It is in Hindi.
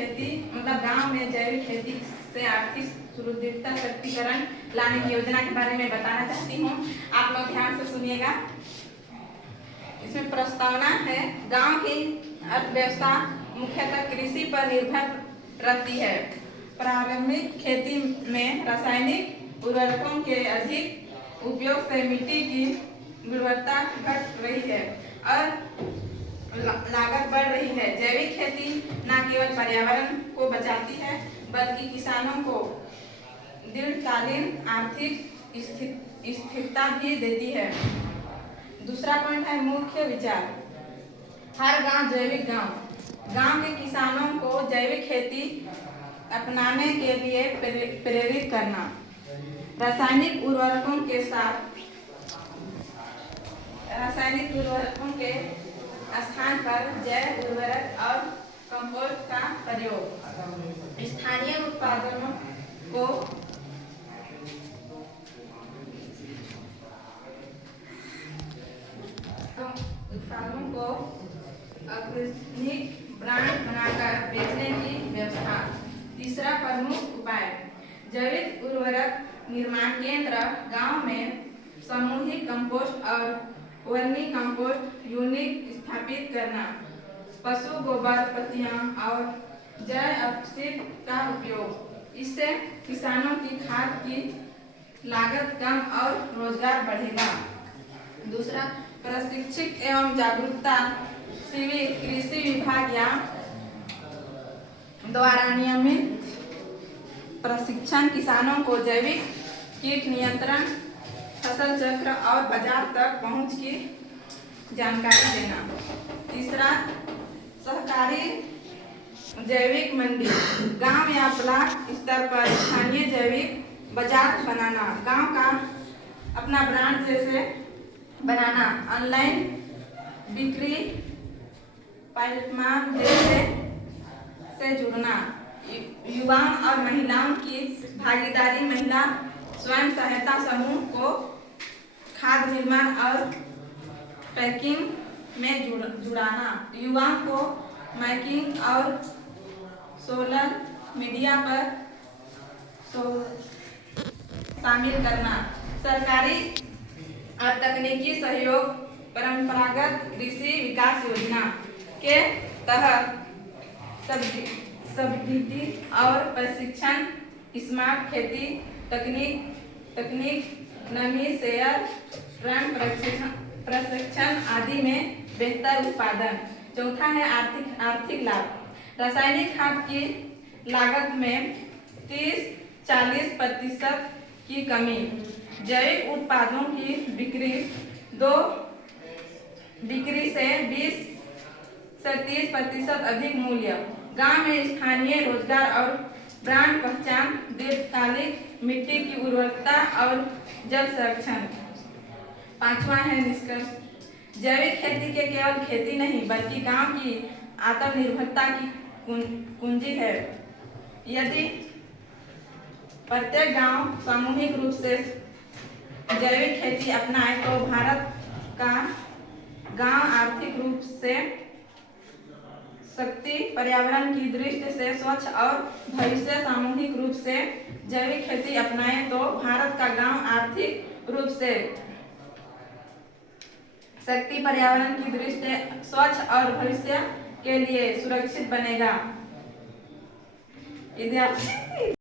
खेती मतलब गांव में जैविक खेती से आर्थिक सुदृढ़ता सशक्तिकरण लाने की योजना के बारे में बताना चाहती हूँ। आप लोग ध्यान से सुनिएगा। इसमें प्रस्तावना है, गांव की अर्थव्यवस्था मुख्यतः कृषि पर निर्भर रहती है। प्रारंभिक खेती में रासायनिक उर्वरकों के अधिक उपयोग से मिट्टी की गुणवत्ता घट रही है और लागत बढ़ रही है। जैविक खेती न केवल पर्यावरण को बचाती है बल्कि किसानों को दीर्घकालीन आर्थिक स्थिरता भी देती है। दूसरा पॉइंट है मुख्य विचार, हर गांव जैविक गांव। गांव के किसानों को जैविक खेती अपनाने के लिए प्रेरित करना। रासायनिक उर्वरकों के स्थान पर जैव उर्वरक और कंपोस्ट का प्रयोग। स्थानीय उत्पादों को ऑर्गेनिक ब्रांड बनाकर बेचने की व्यवस्था। तीसरा प्रमुख उपाय, जैविक उर्वरक निर्माण केंद्र। गांव में सामूहिक कंपोस्ट और वर्मी कंपोस्ट यूनिट स्थापित करना। पशु गोबर, पत्तियां और जैव अपशिष्ट का उपयोग। इससे किसानों की खाद की लागत कम और रोजगार बढ़ेगा। दूसरा, प्रशिक्षित एवं जागरूकता शिविर। कृषि विभाग या द्वारा नियमित प्रशिक्षण किसानों को जैविक कीट नियंत्रण, फसल चक्र और बाजार तक पहुंच की जानकारी देना। तीसरा, सहकारी जैविक मंडी। गांव या ब्लॉक स्तर पर स्थानीय जैविक बाजार बनाना। गांव का अपना ब्रांड जैसे बनाना। ऑनलाइन बिक्री प्लेटफॉर्म से जुड़ना। युवाओं और महिलाओं की भागीदारी। महिला स्वयं सहायता समूह को खाद निर्माण और पैकिंग में जुड़ाना। युवाओं को मैकिंग और सोशल मीडिया पर शामिल करना। सरकारी और तकनीकी सहयोग। परंपरागत कृषि विकास योजना के तहत सब्सिडी और प्रशिक्षण, स्मार्ट खेती तकनीक, नमी शेयर, श्रम प्रशिक्षण आदि में बेहतर उत्पादन। चौथा है आर्थिक लाभ। रासायनिक खाद की लागत में 30-40% की कमी। जैविक उत्पादों की बिक्री से 20 से 30% अधिक मूल्य। गांव में स्थानीय रोजगार और ब्रांड पहचान। दीर्घकालिक मिट्टी की उर्वरता और जल संरक्षण। पांचवा है निष्कर्ष, जैविक खेती के केवल खेती नहीं बल्कि गांव की आत्मनिर्भरता की कुंजी है। यदि प्रत्येक गांव सामूहिक रूप से जैविक खेती अपनाए तो भारत का गांव आर्थिक रूप से शक्ति, पर्यावरण की दृष्टि से स्वच्छ और भविष्य सामूहिक रूप से जैविक खेती अपनाए तो भारत का गांव आर्थिक रूप से शक्ति, पर्यावरण की दृष्टि स्वच्छ और भविष्य के लिए सुरक्षित बनेगा।